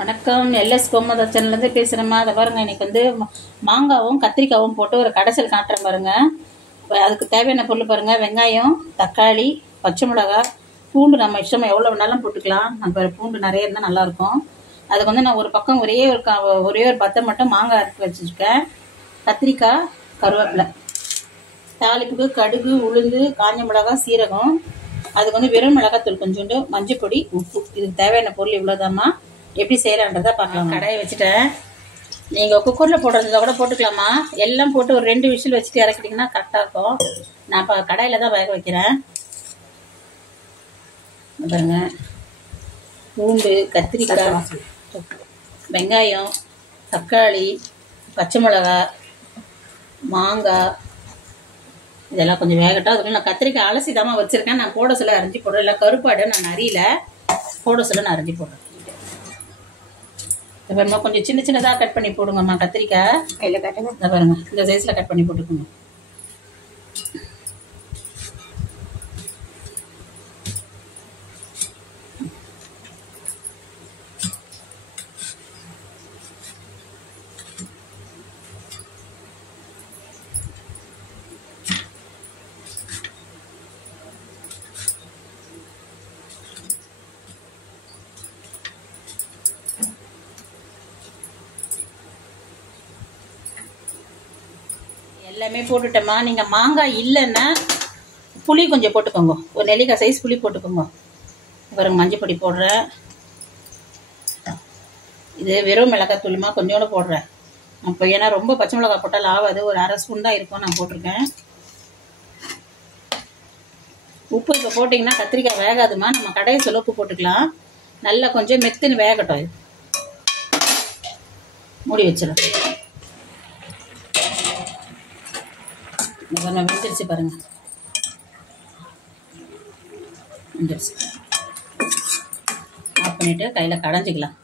வணக்கம். எல்எஸ் கோமதா சேனல்லேருந்து பேசுகிறேம்மா. அதை பாருங்கள், இன்றைக்கி வந்து மாங்காவும் கத்திரிக்காவும் போட்டு ஒரு கடைசல் காட்டுறேன் பாருங்கள். அதுக்கு தேவையான பொருள் பாருங்கள்: வெங்காயம், தக்காளி, பச்சை மிளகாய், பூண்டு. நம்ம இஷ்டமாக எவ்வளோ வேணாலும் போட்டுக்கலாம். நம்ம பூண்டு நிறைய இருந்தால் நல்லாயிருக்கும். அதுக்கு வந்து நான் ஒரு பக்கம் ஒரே ஒரு பத்தை மட்டும் மாங்காய் அரைச்சி வச்சுருக்கேன். கத்திரிக்காய், கருவேப்பிலை, தாளிப்புக்கு கடுகு, உளுந்து, காஞ்ச மிளகாய், சீரகம். அதுக்கு வந்து வெறும் மிளகாத்தூள் கொஞ்சோண்டு, மஞ்சள் பொடி, உப்பு. இதுக்கு தேவையான பொருள் இவ்வளோதாம்மா. எப்படி செய்யலான்றதை பார்க்கலாம். கடாயை வச்சுட்டேன். நீங்கள் குக்கரில் போடுறதா கூட போட்டுக்கலாமா. எல்லாம் போட்டு ஒரு 2 விசில் வச்சுட்டு இறக்கிட்டிங்கன்னா கரெக்டாக இருக்கும். நான் இப்போ கடாயில் தான் வேக வைக்கிறேன். பாருங்க, பூண்டு, கத்திரிக்காய், வெங்காயம், தக்காளி, பச்சை மிளகாய், மாங்காய் இதெல்லாம் கொஞ்சம் வேகட்டும். அதுக்குள்ள நான் கத்திரிக்காய் அலசி தாமா வச்சுருக்கேன். நான் போட சொல்ல அரைஞ்சி போடுறேன். இல்லை கருப்பாடு நான் அறியல, போட சொல்ல நான் அரைஞ்சி போடுறேன். இந்த பாருங்க, கொஞ்சம் சின்ன சின்னதாக கட் பண்ணி போடுங்கம்மா. கத்திரிக்காய் கையில் கட்டுங்க. இந்த பாருங்க, இந்த சைஸில் கட் பண்ணி போட்டுக்கோங்க. எல்லாமே போட்டுட்டோமா. நீங்கள் மாங்காய் இல்லைன்னா புளி கொஞ்சம் போட்டுக்கோங்க. ஒரு நெல்லிக்காய் சைஸ் புளி போட்டுக்கோங்க. பாருங்க, மஞ்சள் பொடி போடுறேன். இது வெறும் மிளகாய் தூளுமா கொஞ்சோண்டு போடுறேன். இப்போ ஏன்னா ரொம்ப பச்சை மிளகாய் போட்டால் ஆகாது. ஒரு அரை ஸ்பூன் தான் இருக்கும், நான் போட்டிருக்கேன். உப்பு இப்போ போட்டிங்கன்னா கத்திரிக்காய் வேகாதுமா. நம்ம கடையை சொல்ல உப்பு போட்டுக்கலாம். நல்லா கொஞ்சம் மெத்துன்னு வேகட்டும். இது மூடி வச்சிடும். வெந்துருச்சு பாருங்க, வெந்துருச்சு. ஆஃப் பண்ணிட்டு கையில் கடைஞ்சிக்கலாம்.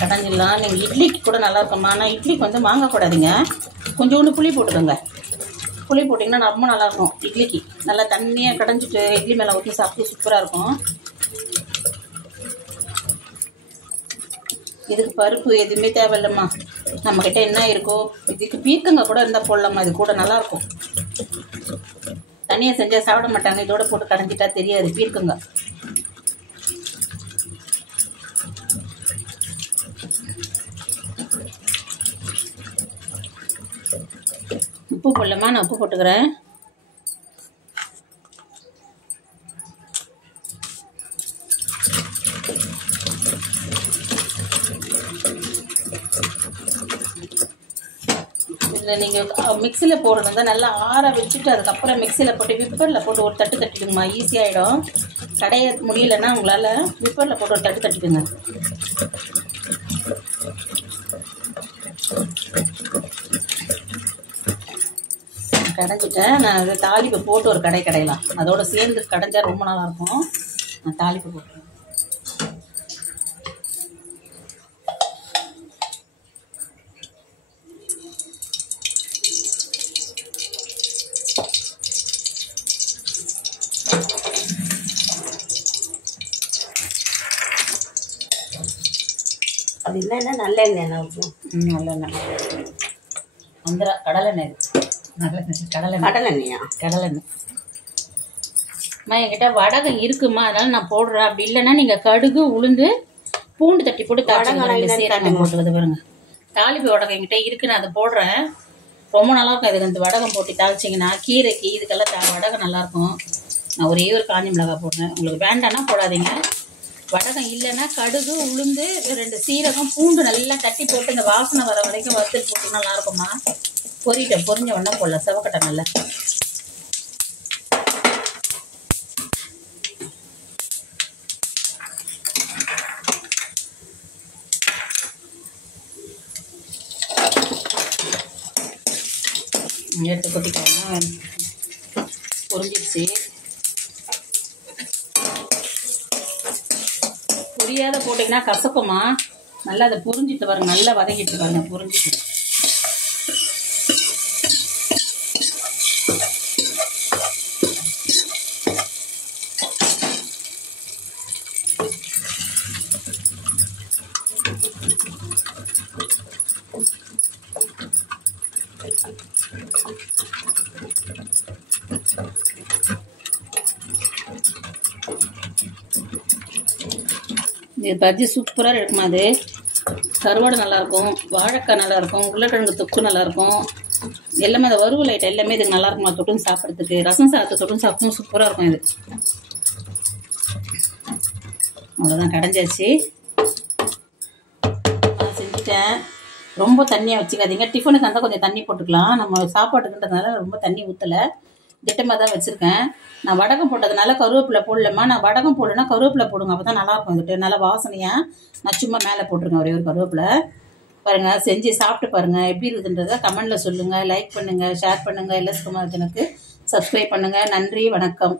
கடைஞ்சிடலாம். நீங்கள் இட்லிக்கு கூட நல்லா இருக்கும்மா. ஆனால் இட்லிக்கு வந்து மாங்காய் கூடாதுங்க. கொஞ்சோண்டு புளி போட்டுக்கோங்க. புளி போட்டிங்கன்னா ரொம்ப நல்லாயிருக்கும். இட்லிக்கு நல்லா தண்ணியாக கடைஞ்சிட்டு இட்லி மேலே ஊற்றி சாப்பிட்டு சூப்பராக இருக்கும். இதுக்கு பருப்பு எதுவுமே தேவையில்லைம்மா. நம்மக்கிட்ட என்ன இருக்கோ. இதுக்கு பீர்க்கங்காய் கூட இருந்தால் போடலாமா. இது கூட நல்லாயிருக்கும். தனியாக செஞ்சால் சாப்பிட மாட்டாங்க. இதோட போட்டு கடைஞ்சிட்டா தெரியாது பீர்க்கங்காய். உப்பு போடலாமா. நான் உப்பு போட்டுக்கிறேன். இதில் நீங்கள் மிக்சியில் போடுறது நல்லா ஆற வச்சுட்டு அதுக்கப்புறம் மிக்சியில் போட்டு விப்பரில் போட்டு ஒரு தட்டு தட்டிடுங்கம்மா. ஈஸியாகிடும். கடைய முடியலைன்னா உங்களால் விப்பரில் போட்டு ஒரு தட்டு தட்டிடுங்க. கடைஞ்சிட்டேன். நான் தாளிப்பு போட்டு ஒரு கடையலாம். அதோட சேர்ந்து கடைஞ்சா ரொம்ப நல்லாயிருக்கும். நான் தாளிப்பு போட்டுருவேன். அது இல்லைன்னா நல்லெண்ணெய் என்ன ஊற்றும்? நல்லெண்ணெய், அந்த கடலெண்ணெய். கடலெண்ணெயா? கடலெண்ணெய். என்கிட்ட வடகம் இருக்குமா, அதனால நான் போடுறேன். அப்படி இல்லைன்னா நீங்கள் கடுகு, உளுந்து, பூண்டு தட்டி போட்டு சீரகம் போட்டுக்கிறது பாருங்க. தாளிப்பு வடகம் என்கிட்ட இருக்கு, நான் அதை போடுறேன். ரொம்ப நல்லாயிருக்கும். இதுக்கு இந்த வடகம் போட்டு தாளிச்சிங்கன்னா கீரைக்கு இதுக்கெல்லாம் வடகம் நல்லாயிருக்கும். நான் ஒரே ஒரு காஞ்ச மிளகாய் போடுறேன். உங்களுக்கு வேண்டான்னா போடாதீங்க. வடகம் இல்லைன்னா கடுகு, உளுந்து, 2 சீரகம், பூண்டு நல்லா தட்டி போட்டு இந்த வாசனை வர வரைக்கும் வறுத்து போட்டு நல்லா இருக்குமா. பொரிஞ்ச உடனே போடலாம். செவக்கட்டை நல்லா. எடுத்து கொட்டிக்கலாம். பொரிஞ்சிடுச்சு. பொரியாத போட்டிங்கன்னா கசக்குமா. நல்லா அதை புரிஞ்சிட்டு பாருங்க, நல்லா வதக்கிட்டு பாருங்க, புரிஞ்சிட்டு. இது பஜ்ஜி சூப்பராக இருக்குமா. அது கருவாடு நல்லாயிருக்கும், வாழைக்காய் நல்லாயிருக்கும், உருளைக்கிழங்கு தொக்கு நல்லாயிருக்கும், எல்லாமே அந்த வறுவல் ஐட்டம் எல்லாமே இதுக்கு நல்லாயிருக்குமா. தொட்டுன்னு சாப்பிட்றதுக்கு ரசம் சாதத்தை தொட்டுன்னு சாப்பிட்டும் சூப்பராக இருக்கும் இது. அவ்வளோதான், கடைஞ்சாச்சு. நான் செஞ்சுட்டேன். ரொம்ப தண்ணியாக வச்சுக்காதீங்க. டிஃபனுக்கு இருந்தால் கொஞ்சம் தண்ணி போட்டுக்கலாம். நம்ம சாப்பாட்டுக்குன்றதுனால ரொம்ப தண்ணி ஊற்றலை, திட்டமாக தான் வச்சுருக்கேன். நான் வடகம் போட்டதுனால கருவேப்பிலை போடலம்மா. நான் வடகம் போடலன்னா கருவேப்பிலை போடுங்க, அப்போ தான் நல்லாயிருக்கும். இதுட்டு நல்லா வாசனையாக நான் சும்மா மேலே போட்டிருக்கேன் ஒரே ஒரு கருவேப்பிலை. பாருங்கள், செஞ்சு சாப்பிட்டு பாருங்கள், எப்படி இருக்குதுன்றதை கமெண்டில் சொல்லுங்கள். லைக் பண்ணுங்கள், ஷேர் பண்ணுங்கள். எல்எஸ் குமார் சேனலுக்கு சப்ஸ்கிரைப் பண்ணுங்கள். நன்றி, வணக்கம்.